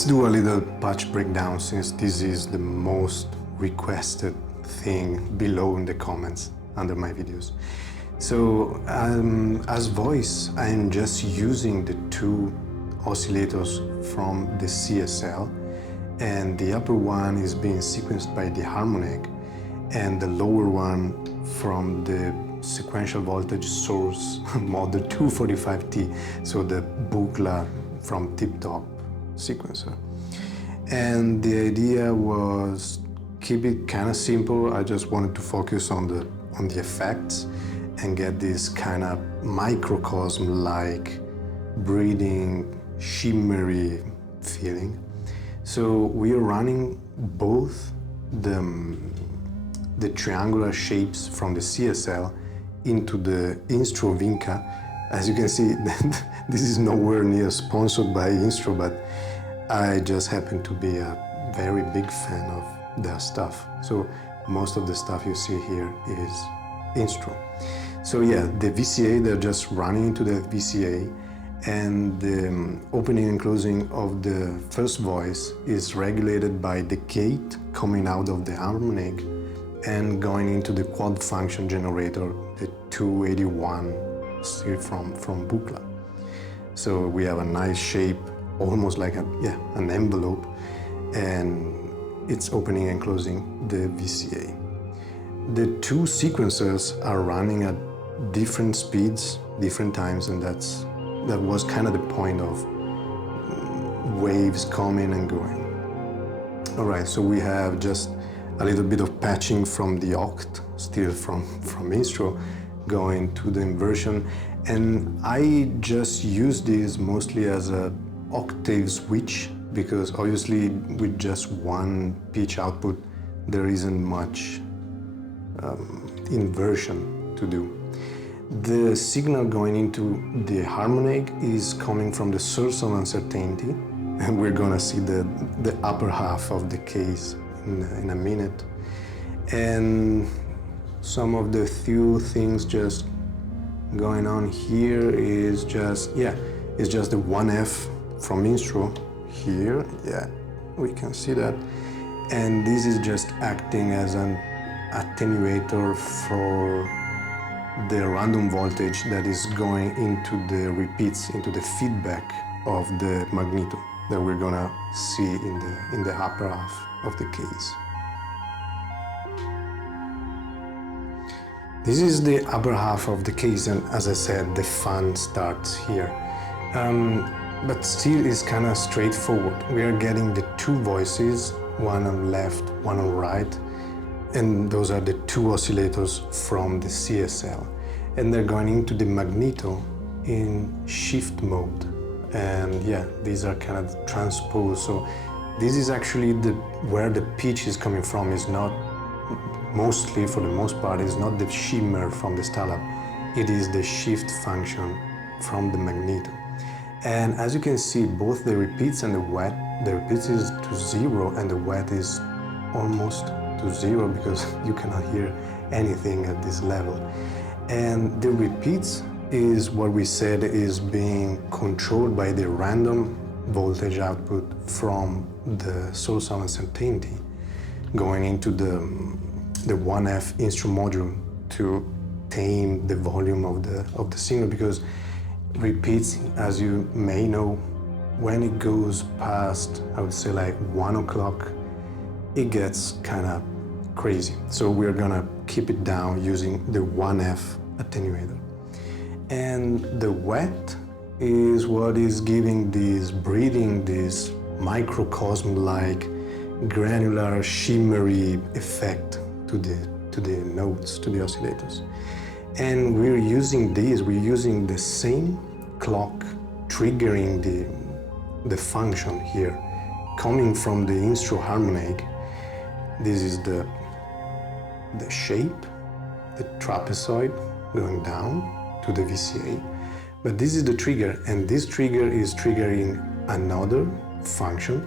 let's do a little patch breakdown, since this is the most requested thing below in the comments under my videos. So as voice, I'm just using the two oscillators from the Cs-L, and the upper one is being sequenced by the harmonic, and the lower one from the sequential voltage source model 245T, so the Buchla from Tip Top sequencer. And the idea was keep it kind of simple. I just wanted to focus on the effects and get this kind of microcosm like breathing, shimmery feeling. So we are running both the triangular shapes from the Cs-L into the Instruo Vinca. As you can see, this is nowhere near sponsored by Instruo, but I just happen to be a very big fan of their stuff. So most of the stuff you see here is Instruo. So yeah, the VCA, they're just running into the VCA, and the opening and closing of the first voice is regulated by the gate coming out of the harmonic and going into the quad function generator, the 281 still from Buchla. So we have a nice shape, almost like an envelope, and it's opening and closing the VCA. The two sequencers are running at different speeds, different times, and that was kind of the point of waves coming and going. All right, so we have just a little bit of patching from the oct, still from Instruo, going to the inversion. And I just use this mostly as a octave switch, because obviously with just one pitch output, there isn't much inversion to do. The signal going into the harmonic is coming from the source of uncertainty, and we're gonna see the upper half of the case in a minute. And some of the few things just going on here is just, it's just the 1F from Instruo here, we can see that. And this is just acting as an attenuator for the random voltage that is going into the repeats, into the feedback of the magneto that we're gonna see in the upper half of the case. This is the upper half of the case, and as I said, the fun starts here. But still is kind of straightforward. We are getting the two voices, one on left, one on right, and those are the two oscillators from the Cs-L. And they're going into the magneto in shift mode. And these are kind of transposed. So this is actually where the pitch is coming from. Is not mostly, for the most part, is not the shimmer from the Starlab. It is the shift function from the magneto. And as you can see, both the repeats and the wet, the repeats is to 0 and the wet is almost to 0, because you cannot hear anything at this level. And the repeats is what we said is being controlled by the random voltage output from the source of uncertainty going into the 1F Instruo module to tame the volume of the signal, because repeats, as you may know, when it goes past, I would say like 1 o'clock, it gets kind of crazy. So we're gonna keep it down using the 1F attenuator. And the wet is what is giving this breathing, this microcosm-like granular shimmery effect to the notes, to the oscillators. And we're using the same clock triggering the function here, coming from the Instruo harmonic. This is the shape, the trapezoid going down to the VCA. But this is the trigger, and this trigger is triggering another function,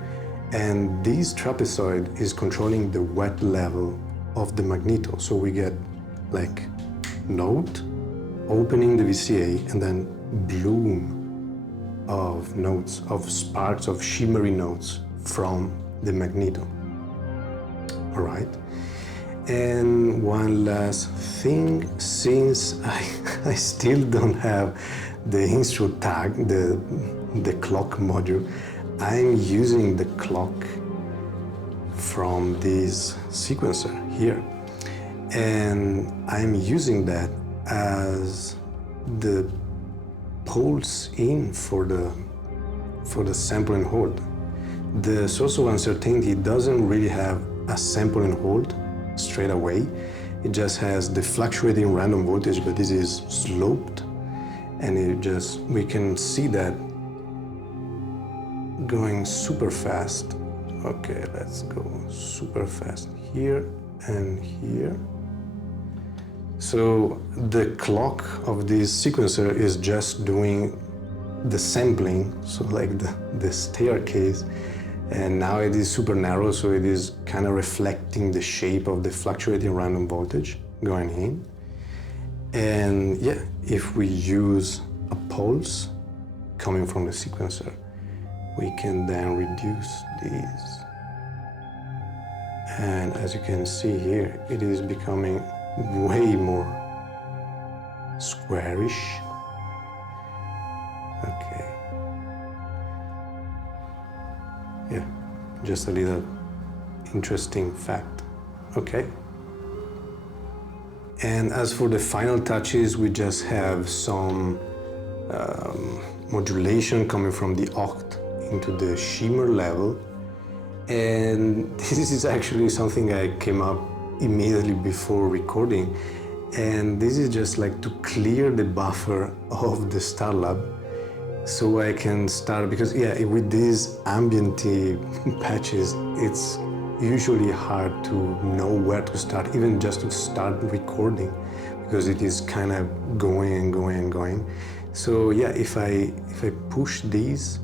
and this trapezoid is controlling the wet level of the magneto. So we get like note, opening the VCA, and then bloom of notes, of sparks, of shimmery notes from the magneto. All right. And one last thing, since I still don't have the Instruo tag, the clock module, I'm using the clock from this sequencer here. And I'm using that as the pulse in for the sample and hold. The source of uncertainty doesn't really have a sample and hold straight away. It just has the fluctuating random voltage, but this is sloped, and we can see that going super fast. Okay, let's go super fast here and here. So the clock of this sequencer is just doing the sampling, so like the staircase, and now it is super narrow, so it is kind of reflecting the shape of the fluctuating random voltage going in. And yeah, if we use a pulse coming from the sequencer, we can then reduce these. And as you can see here, it is becoming way more squarish. Okay. Yeah, just a little interesting fact. Okay. And as for the final touches, we just have some modulation coming from the oct into the shimmer level. And this is actually something I came up immediately before recording, and this is just like to clear the buffer of the Starlab so I can start, because yeah, with these ambient patches, it's usually hard to know where to start, even just to start recording, because it is kind of going and going and going. So yeah, if I push these,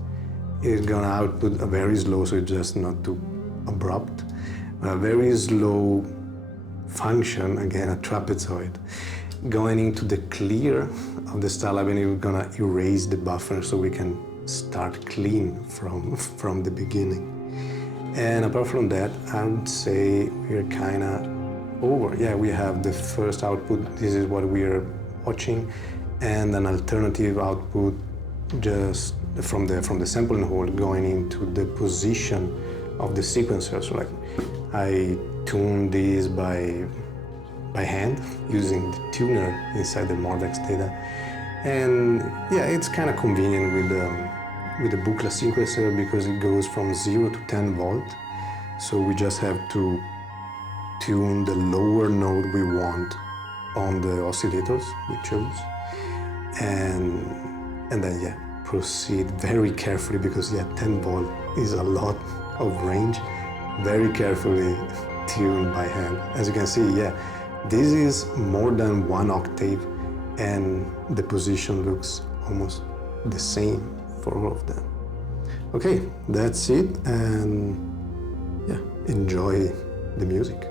it's gonna output a very slow, so it's just not too abrupt, a very slow function, again a trapezoid, going into the clear of the Starlab, and it's gonna erase the buffer so we can start clean from the beginning. And apart from that, I would say we're kind of over. Yeah, we have the first output, this is what we are watching, and an alternative output just from the sample and hold going into the position of the sequencer. So like I tune this by hand using the tuner inside the Mordax data, and yeah, it's kind of convenient with the Buchla sequencer because it goes from 0 to 10 volt. So we just have to tune the lower node we want on the oscillators we chose, and then yeah, proceed very carefully, because yeah, 10 volt is a lot of range, very carefully tuned by hand. As you can see, yeah, this is more than 1 octave, and the position looks almost the same for all of them. Okay, that's it, and yeah, enjoy the music.